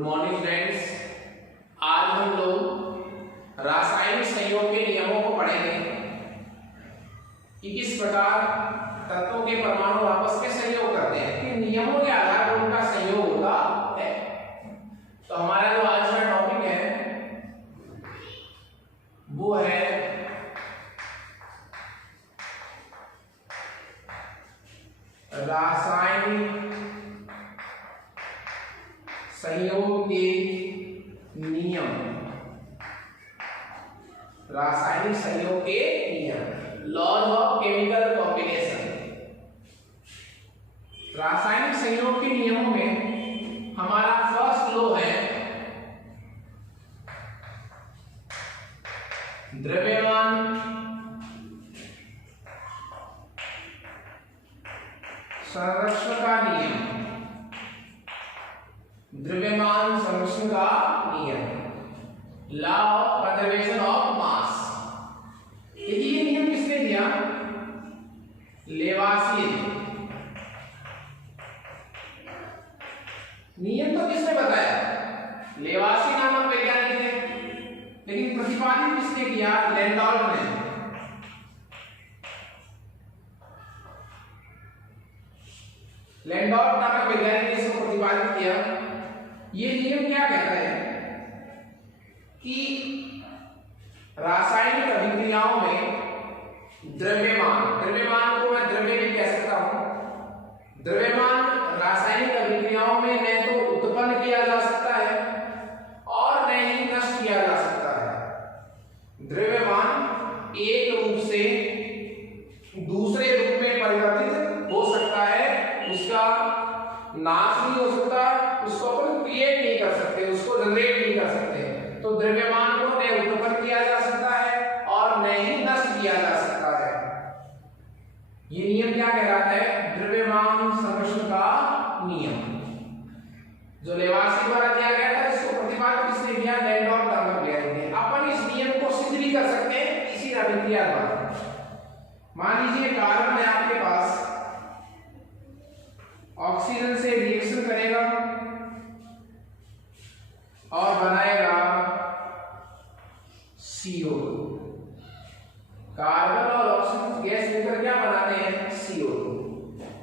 Good morning friends. आज हम लोग रासायनिक संयोग के नियमों को पढ़ेंगे कि किस प्रकार तत्वों के परमाणु आपस में संयोग करते हैं, कि नियमों के आधार पर उनका संयोग होता है। तो हमारा जो आज का टॉपिक है वो है रासायनिक संयोग के नियम। रासायनिक संयोग के नियम, लॉज ऑफ केमिकल कॉम्बिनेशन। रासायनिक संयोग के नियमों में हमारा फर्स्ट लॉ है द्रव्यमान संरक्षण का नियम। द्रव्यमान संरक्षण का नियम, law of conservation of mass. ये नियम किसने दिया? लेवासिए ने। नियम तो किसने बताया? लेवासी नामक वैज्ञानिक ने, लेकिन प्रतिपादित किसने किया? लैंडॉल्फ ने। लैंडॉल्फ नामक वैज्ञानिक ने इसको प्रतिपादित किया। ये नियम क्या कहता है कि रासायनिक अभिक्रियाओं में द्रव्यमान को मैं द्रव्य भी कह सकता हूं। द्रव्यमान रासायनिक अभिक्रियाओं में न तो उत्पन्न किया जा सकता है और न ही नष्ट किया जा सकता है। द्रव्यमान एक रूप से दूसरे रूप में परिवर्तित हो सकता है, उसका नाश नहीं हो सकता, उसको अपन क्रिएट नहीं कर सकते, उसको जनरेट नहीं कर सकते। तो द्रव्यमान को न उत्पन्न किया जा सकता है और न ही नष्ट किया जा सकता है। ये नियम क्या कहलाता है? द्रव्यमान संरक्षण का नियम, जो लेवासी द्वारा दिया गया था। इसको प्रतिपादित किसने किया? लैंडॉल्फ नामक वैज्ञानिक ने। अपन इस नियम को सिद्ध भी कर सकते हैं इसी अभिक्रिया द्वारा। मान लीजिए कार्बन है आपके पास, ऑक्सीजन से रिएक्शन करेगा और बनाएगा CO2। कार्बन और ऑक्सीजन गैस मिलकर क्या बनाते हैं? CO2।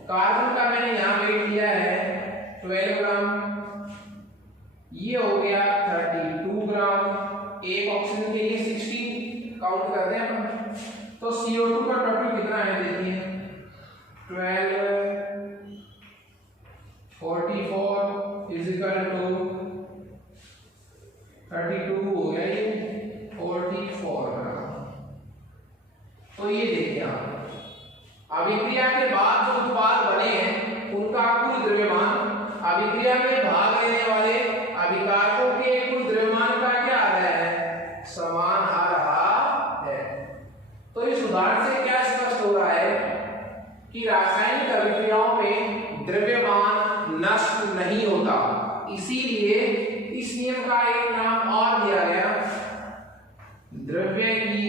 कार्बन का मैंने यहां वेट लिया है 12 ग्राम, ये हो गया 32 ग्राम। एक ऑक्सीजन के लिए 16 काउंट करते हैं हम। तो CO2 का टोटल कितना है देखिए, 12 44 इज इक्वल टू 32 हो गया, ये 44। तो ये देखिए आप, अभिक्रिया के बाद जो उत्पाद बने हैं उनका कुल द्रव्यमान, अभिक्रिया में भाग लेने वाले अभिकारकों के कुल द्रव्यमान का क्या आ रहा है? समान आ रहा है। तो इस उदाहरण से क्या स्पष्ट हो रहा है कि रासायनिक अभिक्रियाओं में द्रव्यमान नष्ट नहीं होता। इसीलिए इस नियम का एक नाम और दिया गया, द्रव्य की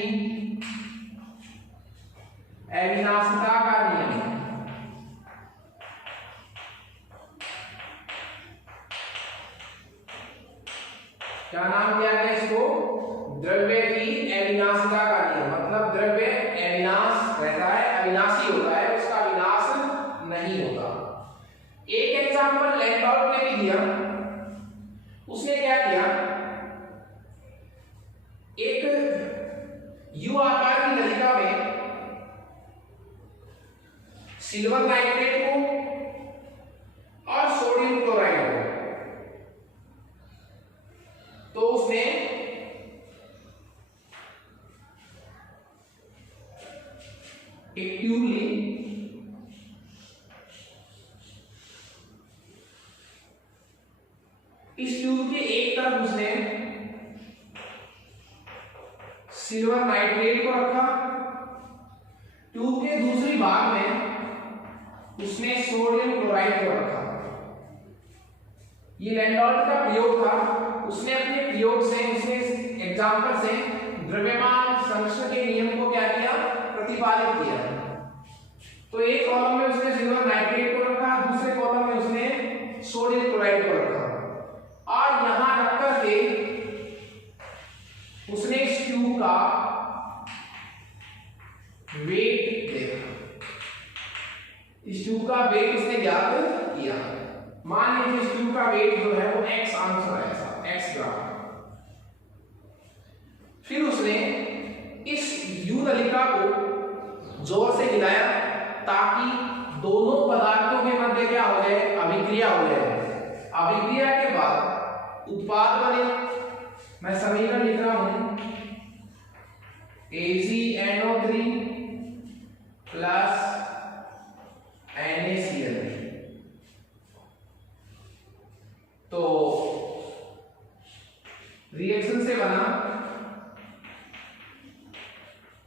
अविनाशिता का नियम। क्या नाम दिया गया इसको? द्रव्य की अविनाशिता का नियम। मतलब द्रव्य अविनाश रहता है, अविनाशी होता है, उसका विनाश नहीं होता। एक एग्जांपल लैंडॉल्फ ने भी दिया। उसने क्या किया? एक यू आकार की नलिका में सिल्वर नाइट्रेट को और सोडियम क्लोराइड को, तो उसने एक ट्यूब ली, इस ट्यूब के एक तरफ उसने सिल्वर नाइट्रेट को रखा, ट्यूब के दूसरी भाग में उसने सोडियम क्लोराइड को रखा। ये लैंडॉल्फ का प्रयोग था। उसने अपने प्रयोग से, उसने एग्जांपल से द्रव्यमान संरक्षण के नियम को क्या किया? प्रतिपादित किया। तो एक कॉलम में उसने सिल्वर नाइट्रेट को रखा, दूसरे कॉलम में उसने सोडियम क्लोराइड को रखा, और x आंसर है ऐसा, x ग्राम। फिर उसने इस U नलिका को जोर से हिलाया ताकि दोनों पदार्थों के मध्य क्या हो जाए, अभिक्रिया हो जाए। अभिक्रिया के बाद उत्पाद बने। मैं समीकरण लिख रहा हूं AgNO3 प्लस NaCl। तो रिएक्शन से बना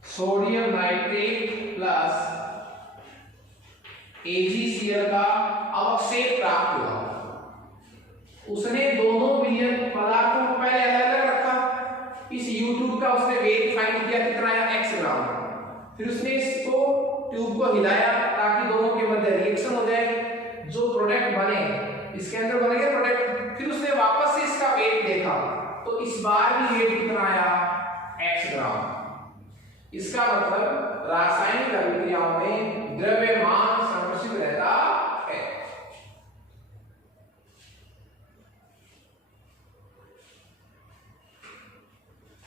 सोडियम नाइट्रेट प्लस AgCl का अवक्षेप प्राप्त हुआ। उसने दोनों विलयन पदार्थों को पहले अलग अलग रखा। इस U2 का उसने वेट फाइंड किया, कितना आया, x ग्राम। फिर उसने इसको ट्यूब को हिलाया ताकि दोनों के मध्य रिएक्शन हो जाए। जो प्रोडक्ट बने, इसके अंदर बनेगा प्रोडक्ट। फिर उसने वापस से इसका वेट देखा तो इस बार भी वेट कितना आया, x ग्राम। इसका मतलब रासायनिक अभिक्रियाओं में द्रव्यमान संरक्षित रहता है।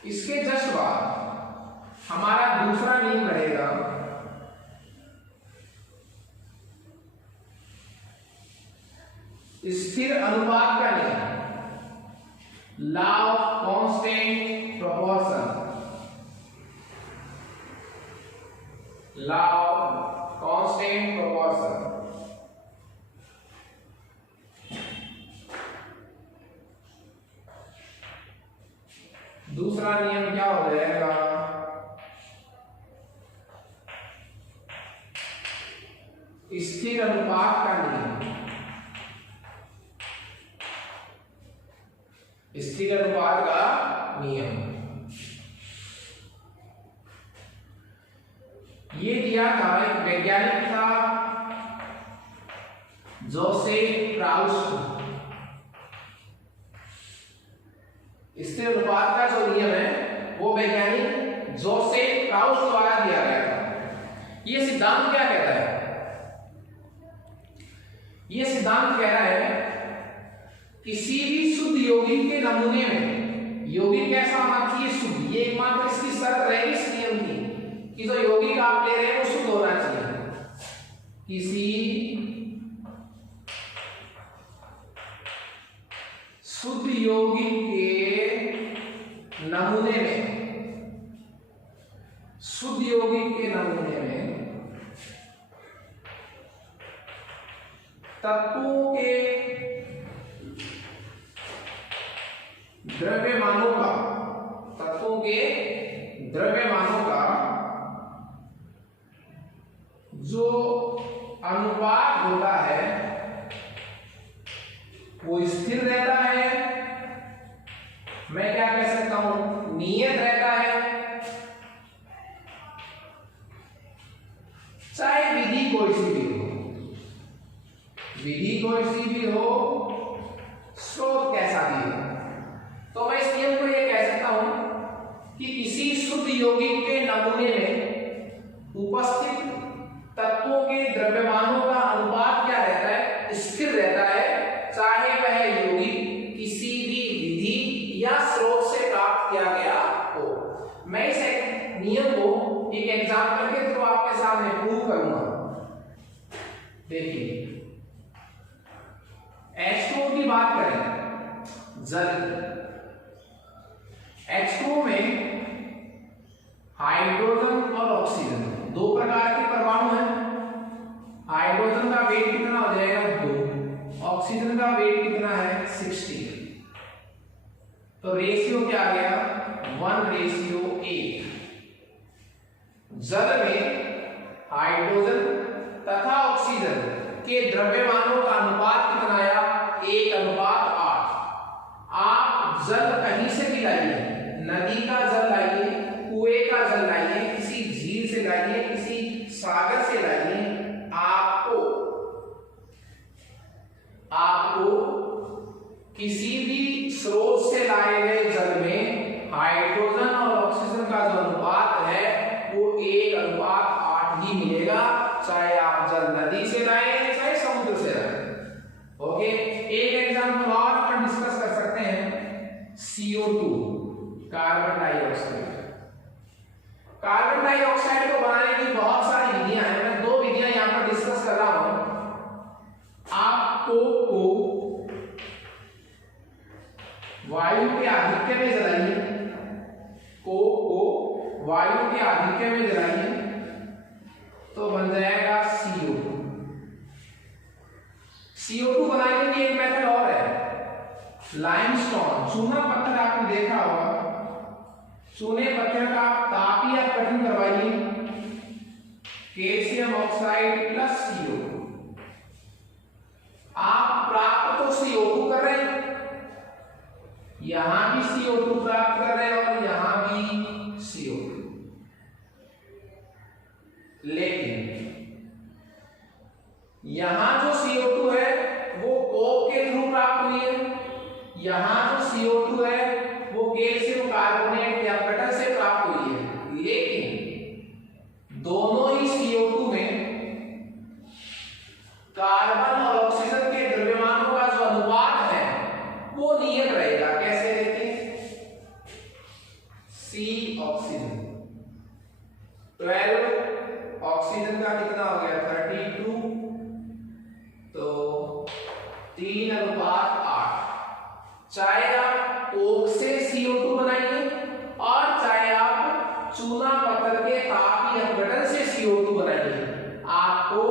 इसके जस्ट बाद हमारा दूसरा नियम रहेगा स्थिर अनुपात का नियम, law of constant proportion. Law of constant proportion. दूसरा नियम क्या हो जाएगा, स्थिर अनुपात का नियम। स्थिर अनुपात का नियम ये दिया था, एक वैज्ञानिक था जोसेफ प्राउस्ट। स्थिर अनुपात का जो नियम है वो वैज्ञानिक जोसेफ प्राउस्ट द्वारा दिया गया था। ये सिद्धांत क्या कहता है, ये सिद्धांत कह रहा है किसी भी शुद्ध यौगिक के नमूने में यौगिक कैसा होना चाहिए, शुद्ध। ये एकमात्र इसकी शर्त रहेगी इस नियम की कि जो यौगिक आप ले रहे हैं वो शुद्ध होना चाहिए। किसी शुद्ध यौगिक के नमूने में, शुद्ध यौगिक के नमूने में तत्वों के द्रव्यमानों का, तत्वों के द्रव्यमानों का जो अनुपात होता है वो स्थिर रहता है। मैं क्या कह सकता हूं, नियत रहता है। चाहे विधि कोई सी भी हो, विधि कोई सी भी हो, स्रोत कैसा भी हो। तो मैं इस नियम को ये कह सकता हूं कि किसी शुद्ध यौगिक के नमूने में उपस्थित तत्वों के द्रव्यमानों का अनुपात क्या रहता है, स्थिर रहता है, चाहे वह यौगिक किसी भी विधि या स्रोत से प्राप्त किया गया हो। मैं इस नियम को एक एग्जांपल के थ्रू आपके सामने प्रूव करूंगा। देखिए, H2O की बात करें, जल। H2O में हाइड्रोजन और ऑक्सीजन दो प्रकार के परमाणु हैं। हाइड्रोजन का वेट कितना हो जाएगा, 2। ऑक्सीजन का वेट कितना है, 60। तो रेशियो क्या आ गया, 1:8। जल में हाइड्रोजन तथा ऑक्सीजन के द्रव्यमानों का अनुपात कितना आया, 1:8। आप जल कहीं से भी लाइए, नदी का जल लाइए, कुएं का जल लाइए, किसी झील से लाइए, किसी सागर से लाइए, आपको किसी भी स्रोत से लाए गए जल में हाइड्रोजन और ऑक्सीजन का जो अनुपात है वो 1:8 ही मिलेगा, चाहे आप जल नदी से लाए चाहे समुद्र से लाए। ओके, एक एग्जांपल और अपन discuss CO2 carbon dioxide. Carbon dioxide को बनाने की बहुत सारी विधियां हैं, मैं दो विधियां यहां पर डिस्कस कर रहा हूं। आप कोक को वायु के आधिक्य में जलाइए, कोक को वायु के आधिक्य में जलाइए तो बन जाएगा CO2। CO2 बनाने की एक मेथड और है, लाइमस्टोन, चूना पत्थर आपने देखा होगा, चूने पत्थर का तापीय अपघटन करवाइए, कैल्शियम ऑक्साइड प्लस CO2। आप प्राप्त तो CO2 कर रहे हैं, यहां भी CO2 प्राप्त कर रहे हैं और यहां भी CO2, लेकिन यहां जो CO2 है वो कोक के थ्रू प्राप्त हुई है, यहां जो CO2 है वो कैल्शियम कार्बोनेट या अपघटन से प्राप्त हुई है, लेकिन दोनों ही CO2 में कार्बन और ऑक्सीजन के द्रव्यमानों का जो अनुपात है वो नियत रहेगा। कैसे देखें, C ऑक्सीजन 12, ऑक्सीजन का कितना हो गया 32, तो 3:8। चाहे आप कोक से CO2 बनाइए और चाहे आप चूना पत्थर के तापीय अपघटन से CO2 बनाइए, आपको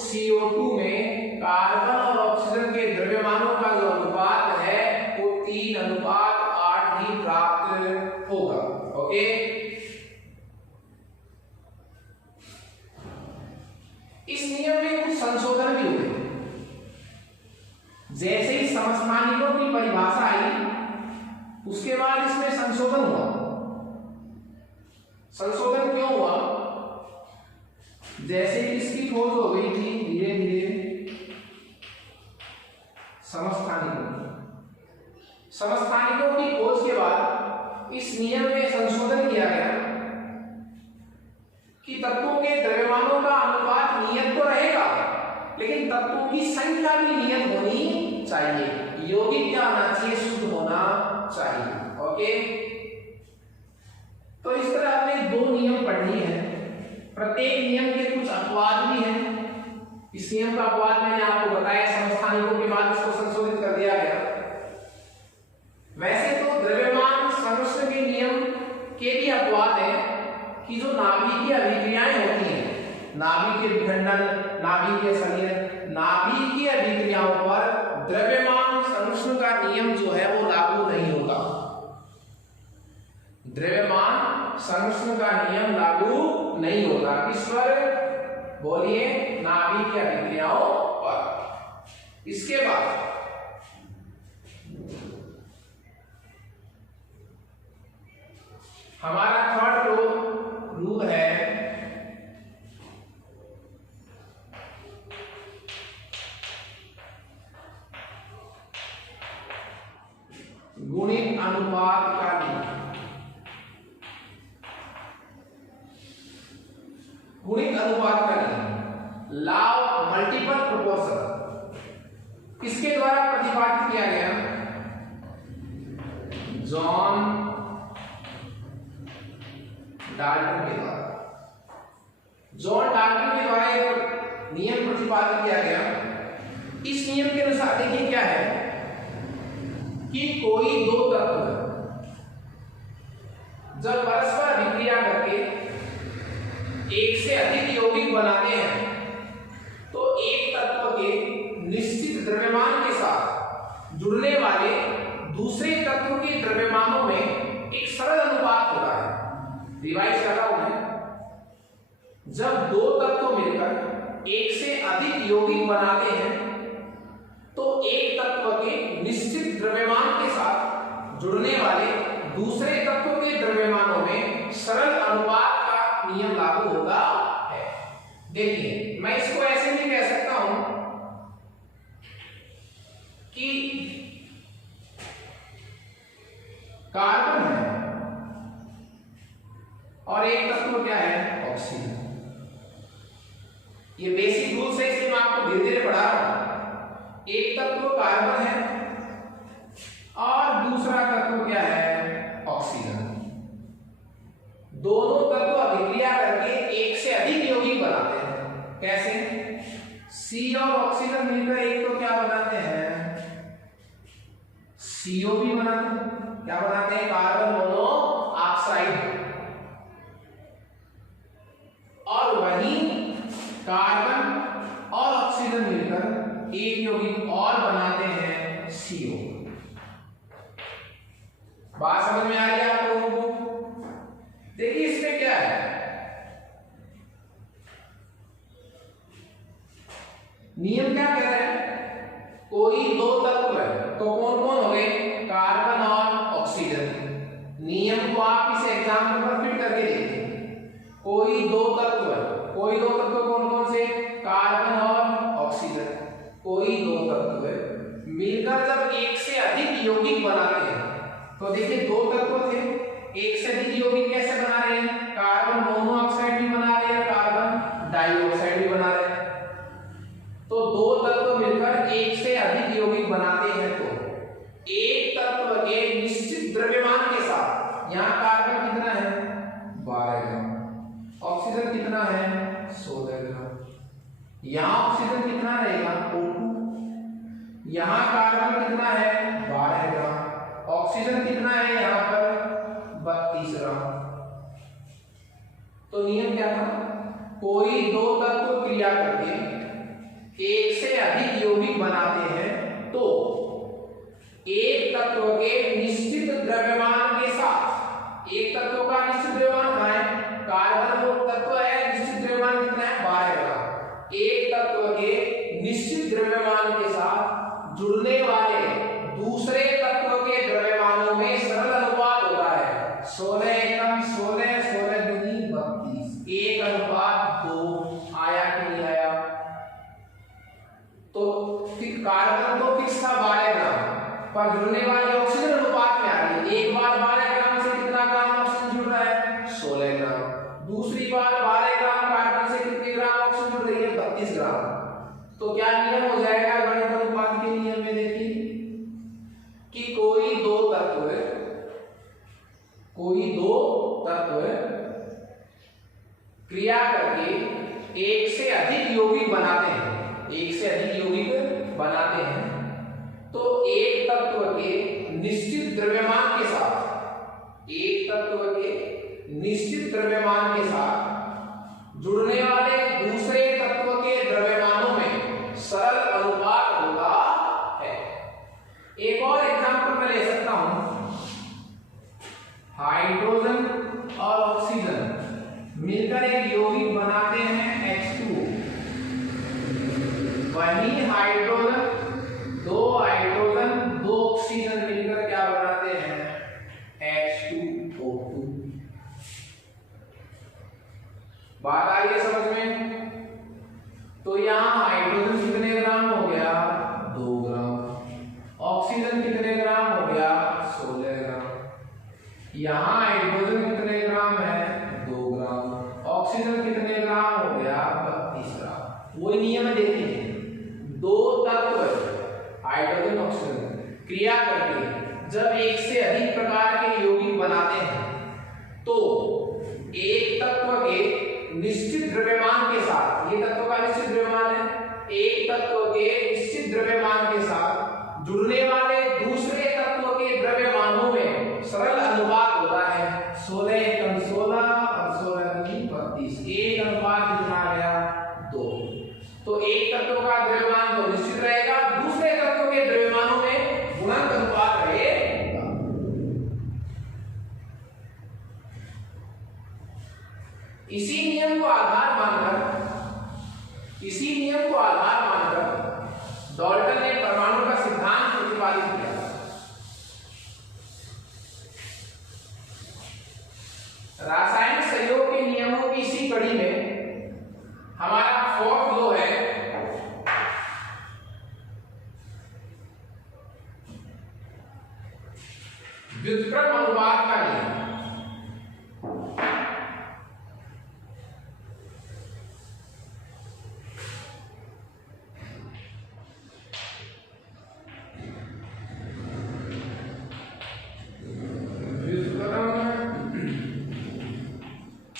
CO2 में कार्बन और ऑक्सीजन के द्रव्यमानों का जो अनुपात है वो 3:8 ही प्राप्त होगा। ओके, इस नियम में कुछ संशोधन भी हुए। जैसे ही समस्थानिकों की परिभाषा आई उसके बाद इसमें संशोधन हुआ। संशोधन क्यों हुआ? जैसे ही इसकी खोज हो गई थी धीरे धीरे समस्थानिकों की खोज के बाद इस नियम में संशोधन किया गया कि तत्वों के द्रव्यमानों का अनुपात नियत तो रहेगा, लेकिन तत्वों की संख्या भी नियत होनी चाहिए, यौगिक क्या होना चाहिए, शुद्ध होना चाहिए। ओके, तो इस तरह हमें दो नियम पढ़नी है, प्रत्येक नियम के कुछ अपवाद भी हैं। इस नियम का अपवाद मैंने आपको बताया, समस्थानिकों के बाद इसको संशोधित कर दिया गया। वैसे तो द्रव्यमान संरक्षण के नियम के भी अपवाद है कि जो नाभिकीय अभिक्रियाएं होती हैं, नाभिकीय विखंडन, नाभिकीय संलयन, नाभिकीय अभिक्रियाओं पर द्रव्यमान संरक्षण का नियम जो है वो लागू नहीं होगा। द्रव्यमान संरक्षण का नियम लागू नहीं होगा। किस पर? बोलिए, नाभिकीय अभिक्रियाओं पर। इसके बाद हमारा थर्ड रूल है गुणित अनुपात का नियम। गुणित अनुपात का नियम, लॉ ऑफ मल्टीपल प्रोपोर्शन, किसके द्वारा प्रतिपादित किया गया? जॉन डाल्टन के द्वारा। जॉन डाल्टन के द्वारा एक नियम प्रतिपादित किया गया। इस नियम के अनुसार देखिए क्या है कि कोई दो तत्व जब परस्पर अभिक्रिया करके एक से अधिक यौगिक बनाते हैं तो एक तत्व के निश्चित द्रव्यमान के साथ जुड़ने वाले दूसरे तत्व के द्रव्यमानों में एक सरल अनुपात होता है। रिवाइज कर रहा हूं मैं, जब दो तत्व मिलकर एक से अधिक यौगिक बनाते हैं तो एक तत्व के निश्चित द्रव्यमान के साथ जुड़ने वाले दूसरे तत्व के द्रव्यमानों में सरल अनुपात का नियम लागू होता है। देखिए, मैं इसको ऐसे नहीं कह सकता हूं कि कार्बन है और एक तत्व क्या है? ऑक्सीजन। ये बेसिक रूल्स है, इसलिए मैं आपको धीरे धीरे पढ़ा रहा हूं। एक तत्व कार्बन है और दूसरा तत्व क्या है? COP बनाते हैं। क्या बनाते हैं? Carbon monoxide. और वही कार्बन और ऑक्सीजन मिलकर एक यौगिक और बनाते हैं CO। बात समझ में आ रही है आप लोगों को? देखिए इसमें क्या है, नियम क्या कह रहा है? कोई दो तत्व है तो कौन कौन हो गए? कार्बन और ऑक्सीजन। नियम को आप इस एग्जाम्पल पर फिट करके देखिए। कोई दो तत्व है, कोई दो तत्व कौन कौन से? कार्बन और ऑक्सीजन। कोई दो तत्व है मिलकर जब एक से अधिक यौगिक बनाते हैं, तो देखिए दो तत्व थे, एक से अधिक यौगिक कैसे बना रहे हैं? कार्बन मोनोऑक्साइड भी बना रहे हैं, कार्बन डाइऑक्साइड भी बना रहे हैं। तो दो तत्व मिलकर एक से अधिक यौगिक बनाते हैं, तो एक तत्व के निश्चित द्रव्यमान के साथ, यहाँ कार्बन कितना है? 12 ग्राम। ऑक्सीजन कितना है? 16 ग्राम। यहाँ ऑक्सीजन कितना रहेगा? O2। यहाँ कार्बन कितना है? 12 ग्राम। ऑक्सीजन कितना है यहाँ पर? 32 ग्राम। तो नियम क्या था? कोई दो तत्व क्रिया करके एक से अधिक यौगिक बनाते हैं, तो एक तत्व के निश्चित द्रव्यमान के साथ, एक तत्व का निश्चित द्रव्यमान क्या है? कार्बन जो तत्व है निश्चित द्रव्यमान कितना है? 12 ग्राम। एक तत्व के निश्चित द्रव्यमान के साथ जुड़ने वाले दूसरे तत्व के द्रव्यमानों में सरल अनुपात होता है 16 एकम 16, 16 दूनी 32, 1:2। आया कि नहीं आया? तो कार्बन तो फिक्स था 12 ग्राम, पर जुड़ने वाले ऑक्सीजन अनुपात में आ रही है। एक बार 12 ग्राम से कितना ग्राम ऑक्सीजन जुड़ रहा है? 16 ग्राम। दूसरी बार 12 ग्राम कार्बन से कितने ग्राम ऑक्सीजन जुड़ रही है? 32 ग्राम। तो क्या नियम हो जाएगा गणित अनुपात के नियम में? देखिए कि कोई दो तत्व क्रिया करके एक से अधिक यौगिक बनाते हैं, एक से अधिक यौगिक बनाते हैं, तो एक तत्व के निश्चित द्रव्यमान के साथ, एक तत्व के निश्चित द्रव्यमान के साथ जुड़ने वाले दूसरे तत्व के द्रव्यमानों में सरल अनुपात होता है। एक और एग्जांपल मैं ले सकता हूं। हाइड्रोजन और ऑक्सीजन मिलकर एक यौगिक बनाते हैं H2। वही हाइड्रोजन, दो ऑक्सीजन मिलकर क्या बनाते हैं? H2O2। बात आ रही है समझ में? तो यहाँ हाइड्रोजन कितने ग्राम हो गया? 2 ग्राम। ऑक्सीजन कितने ग्राम हो गया? 16 ग्राम। यहाँ हाइड्रोजन कितने ग्राम है? 2 ग्राम। ऑक्सीजन कितने ग्राम हो गया? 32 ग्राम। वही नियम देखिए, दो तत्व हाइड्रोजन ऑक्सीजन क्रिया करके जब एक से अधिक प्रकार के यौगिक बनाते हैं, तो एक तत्व के निश्चित द्रव्यमान के साथ, ये तत्व का निश्चित द्रव्यमान है, एक तत्व के निश्चित द्रव्यमान के साथ जुड़ने वाले दूसरे तत्व के द्रव्यमानों में सरल अनुपात होता है 16 एकम 16 और 16 दूनी 32। एक अनुपात कितना आ गया? 2। तो एक तत्व का द्रव्यमान तो निश्चित रहेगा, दूसरे तत्व के द्रव्यमानों में गुणक अनुपात रहेगा। इसी नियम को आधार मानकर डाल्टन ने परमाणु का सिद्धांत प्रतिपादित किया। रासायनिक सहयोग के नियमों की इसी कड़ी में हमारा फोर्थ लॉ है व्युत्क्रम अनुपात का नियम।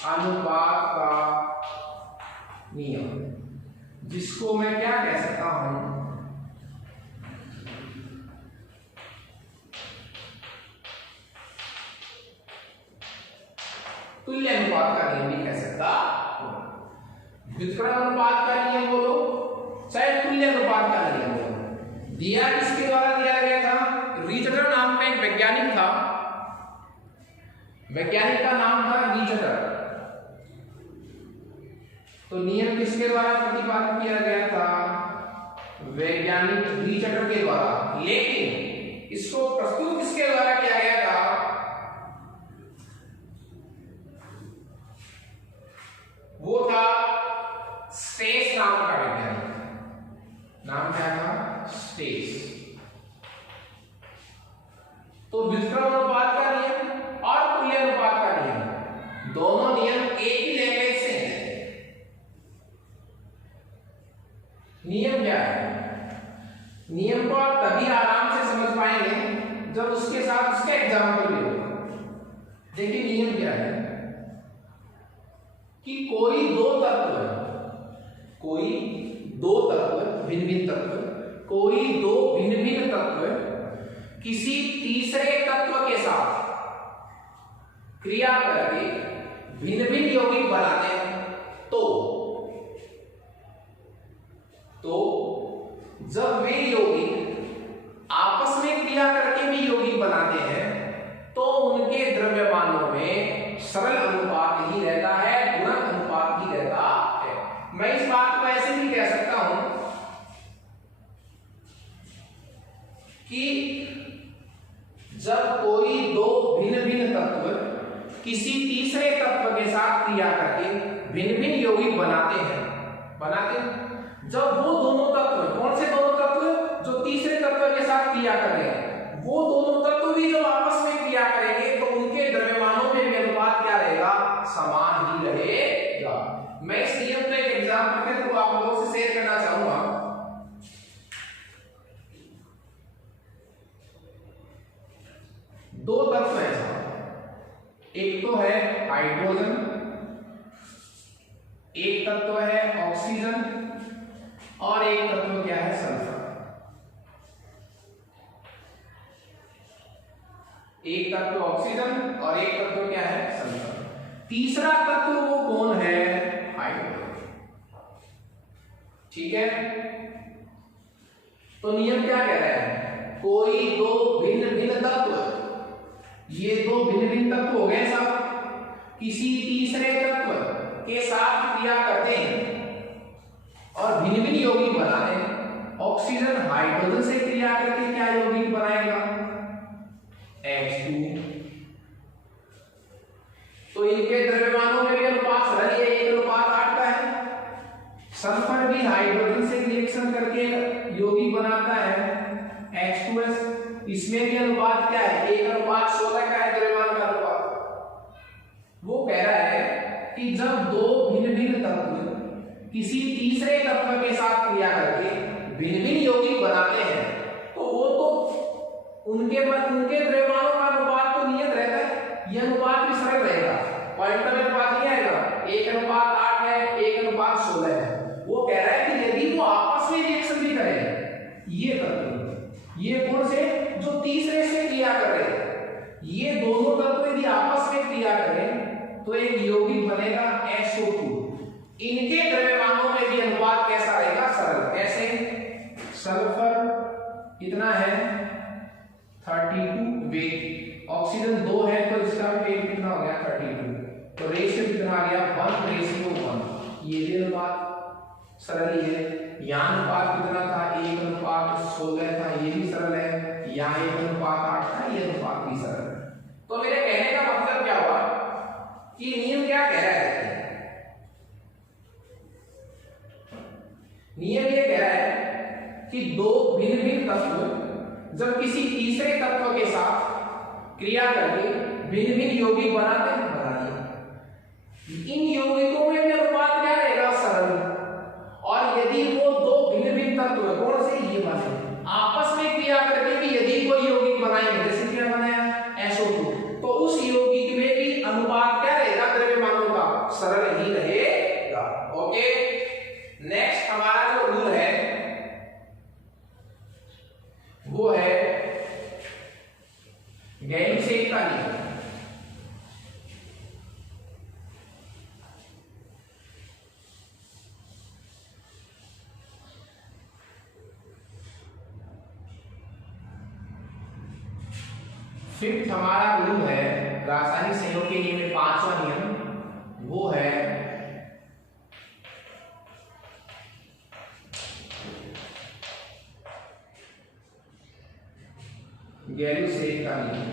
अनुपात का नियम, जिसको मैं क्या कह सकता हूं? तुल्य अनुपात का नियम भी कह सकता हूं। व्युत्क्रमण अनुपात का नियम बोलो चाहे तुल्य अनुपात का नियम बोलो, दिया किसके द्वारा दिया गया था? रीचटर नाम का एक वैज्ञानिक था, वैज्ञानिक का नाम था रीचटर। तो नियम किसके द्वारा प्रतिपादित किया गया था? वैज्ञानिक रीचटर के द्वारा। लेकिन इसको प्रस्तुत किसके द्वारा किया गया था? वो था स्टेस नाम का वैज्ञानिक। नाम क्या था? स्टेस। तो व्युत्क्रमण अनुपात का नियम और तुल्य अनुपात का नियम दोनों नियम एक ही लैंग्वेज से हैं। नियम क्या है? नियम को आप तभी आराम से समझ पाएंगे जब उसके साथ उसका एग्जाम्पल भी होगा। देखिए नियम क्या है कि कोई दो तत्व भिन्न भिन्न तत्व, कोई दो भिन्न भिन्न तत्व किसी तीसरे तत्व के साथ क्रिया करके भिन्न भिन्न यौगिक बनाते हैं तो जब वे यौगिक आपस में क्रिया करके भी यौगिक बनाते हैं तो उनके द्रव्यमानों में सरल अनुपात ही रहता है, गुणक अनुपात ही रहता है। मैं इस बात को ऐसे भी कह सकता हूं कि जब कोई दो भिन्न भिन्न तत्व किसी तीसरे तत्व के साथ क्रिया करके भिन्न भिन्न यौगिक बनाते हैं, जब वो दोनों तत्व, कौन से दोनों तत्व? जो तीसरे तत्व के साथ क्रिया कर रहे हैं, वो दोनों तत्व भी जब आपस में क्रिया करेंगे तो उनके द्रव्यमानों में भी अनुपात क्या रहेगा? समान ही रहेगा। मैं इस नियम को एक एग्जांपल के थ्रू आप लोगों से शेयर करना चाहूंगा। दो तत्व हैं, एक तो है हाइड्रोजन, एक तत्व है ऑक्सीजन और एक तत्व क्या है? सल्फर। एक तत्व ऑक्सीजन और एक तत्व क्या है? सल्फर। तीसरा तत्व वो कौन है? हाइड्रोजन। ठीक है, तो नियम क्या कह रहा है? कोई दो भिन्न भिन्न तत्व, ये दो भिन्न भिन्न तत्व हो गए साहब, किसी तीसरे तत्व के साथ क्रिया करते हैं और भिन्न भिन्न यौगिक बनाते हैं। ऑक्सीजन हाइड्रोजन से क्रिया करके क्या यौगिक बनाएगा? H2। तो इनके द्रव्यमानों में भी अनुपात सरल है, 1:8 का है। सल्फर भी हाइड्रोजन से रिएक्शन करके यौगिक बनाता है H2S, इसमें भी अनुपात क्या है? 1:16 का है द्रव्यमान का अनुपात। वो कह रहा है कि जब दो भिन्न भिन्न तत्व किसी तीसरे तत्व के साथ क्रिया करके भिन्न भिन्न यौगिक बनाते हैं तो वो तो उनके द्रव्यमानों का अनुपात तो नियत रहता है, यह अनुपात भी सरल रहेगा। पॉइंट में अनुपात नहीं आएगा, 1:8 है, 1:16 है। वो कह रहा है कि यदि वो आपस में रिएक्शन भी करें, ये तत्व, ये कौन से? जो तीसरे से क्रिया कर रहे हैं, ये दोनों तत्व यदि आपस में क्रिया करें तो एक यौगिक बनेगा SO2। इनके द्रव्यमानों में भी अनुपात कैसा रहेगा? सरल। कैसे? सल्फर कितना है? 32 वेट, ऑक्सीजन 2 है तो इसका वेट कितना हो गया? 32। तो रेशियो कितना आ गया? 1:1। ये भी अनुपात सरल ही है। यहाँ अनुपात कितना था? 1:16 था, ये भी सरल है। यहाँ 1:8 था, ये अनुपात भी सरल है। तो मेरे कहने का मतलब क्या हुआ कि नियम क्या कह रहा है? नियम ये कह रहा है कि दो भिन्न भिन्न तत्व जब किसी तीसरे तत्व के साथ क्रिया करके भिन्न भिन्न यौगिक बनाते हैं, बना दिया, इन यौगिकों में भी अनुपात क्या रहेगा? सरल। और यदि वो दो भिन्न भिन्न तत्व कौन से? ये बने, आपस में क्रिया करके भी यदि कोई यौगिक बनाएंगे, जैसे क्या बनाया? SO2, तो उस यौगिक में भी अनुपात क्या रहेगा? द्रव्यमानों का सरल ही रहेगा। ओके, नेक्स्ट हमारा जो रूल है वो है गैलिसेट का नियम। फिफ्थ हमारा रूल है रासायनिक संयोग के नियम में, पांचवा नियम, वो है गैल्यूसेक का नियम।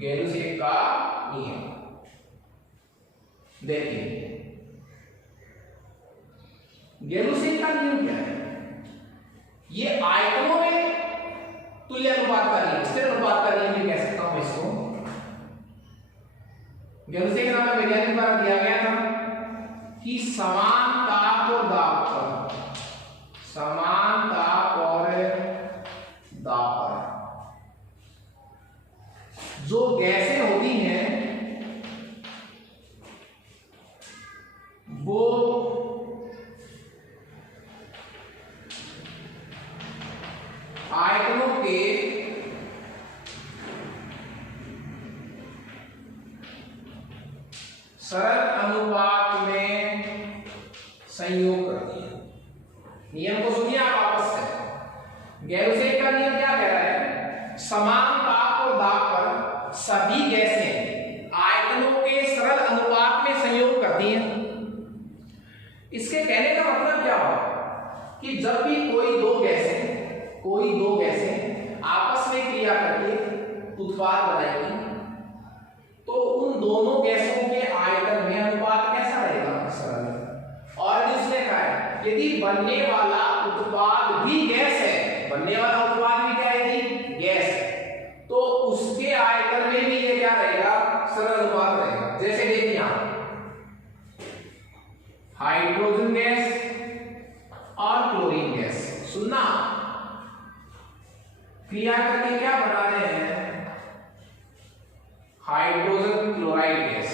गैल्यूसेक का नियम देखिए, गैल्यूसेक का नियम क्या है? ये आयतनों में तुल्य अनुपात का नियम, स्थिर अनुपात का नियम भी कह सकता हूं इसको। गैल्यूसेक का नाम वैज्ञानिक द्वारा दिया गया था कि समान ताप और दाब पर, समान ताप और दाब पर जो गैसें होती हैं वो आयतनों के सरल अनुपात में संयोग करती है। नियम को सुनिए आप आपस से। गैल्यूसेक का नियम क्या कह रहा है? समान ताप और दाब पर सभी गैसें आयतनों के सरल अनुपात में संयोग करती हैं। इसके कहने का मतलब क्या हुआ कि जब भी कोई दो गैसें आपस में क्रिया करके उत्पाद बनाएंगी तो उन दोनों गैसों के आयतन में अनुपात कैसा रहेगा? सरल। और इसने कहा है यदि बनने वाला उत्पाद भी गैस है, बनने वाला उत्पाद भी क्या है? गैस है, तो उसके आयतन में भी ये क्या रहेगा? सरल अनुपात रहेगा। जैसे देखिए आप हाइड्रोजन गैस और क्लोरीन गैस, सुनना, क्रिया करके क्या बना रहे हैं? Hydrogen chloride gas.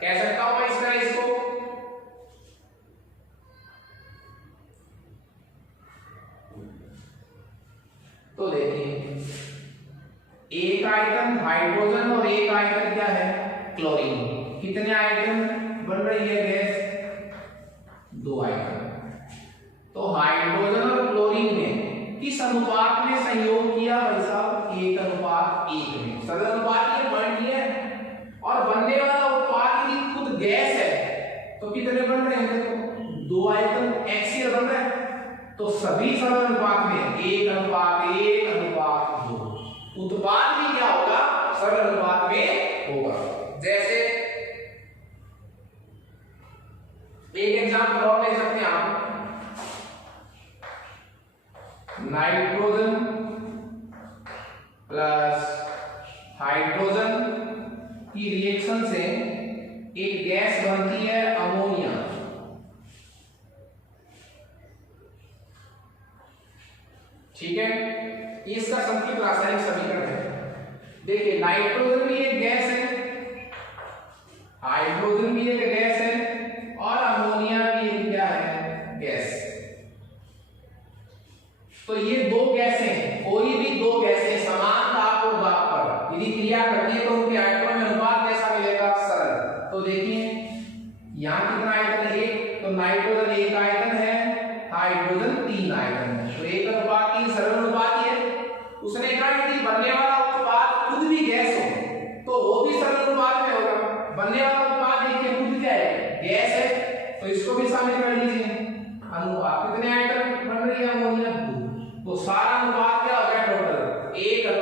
कह सकता हूं मैं इसका इसको तो देखिए, एक आयतन हाइड्रोजन और एक आयतन क्या है? क्लोरीन। कितने आयतन बन रही है गैस? दो आयतन। तो हाइड्रोजन और क्लोरीन ने किस अनुपात में संयोग किया भाई साहब? 1:1 में। सरल अनुपात ये पॉइंट ये है। और बनने वाला उत्पाद यदि खुद गैस है तो कितने बन रहे हैं? देखो, दो आयतन एक्सियल बन रहे हैं, तो सभी सरल अनुपात में 1:1:2 उत्पाद भी क्या होगा? सरल अनुपात में होगा। जैसे एक एग्जांपल और ले सकते हैं आप, नाइट्रोजन प्लस हाइड्रोजन की रिएक्शन से एक गैस बनती है अमोनिया। ठीक है, इसका संक्षिप्त रासायनिक समीकरण है। देखिए, नाइट्रोजन भी एक गैस है, हाइड्रोजन भी एक गैस है और अमोनिया भी एक क्या है? गैस। तो ये दो गैसें, कोई भी दो गैसें समान ताप और दाब पर यदि क्रिया करती है तो उनके आयतन में अनुपात कैसा मिलेगा? सरल। तो देखिए यहां कितना आयतन है? 1, तो नाइट्रोजन 1 आयतन है, हाइड्रोजन 3 आयतन है, तो 1:3 सरल अनुपात है। उसने कहा यदि बनने वाला उत्पाद खुद भी गैस हो तो वो भी सरल अनुपात में होगा। बनने वाला उत्पाद देखिए खुद क्या है? गैस है, तो इसको भी शामिल कर लीजिए। अनुपात कितने आयतन बन रही है? अमोनिया 2, तो सारा अनुपात क्या हो गया? टोटल 1:2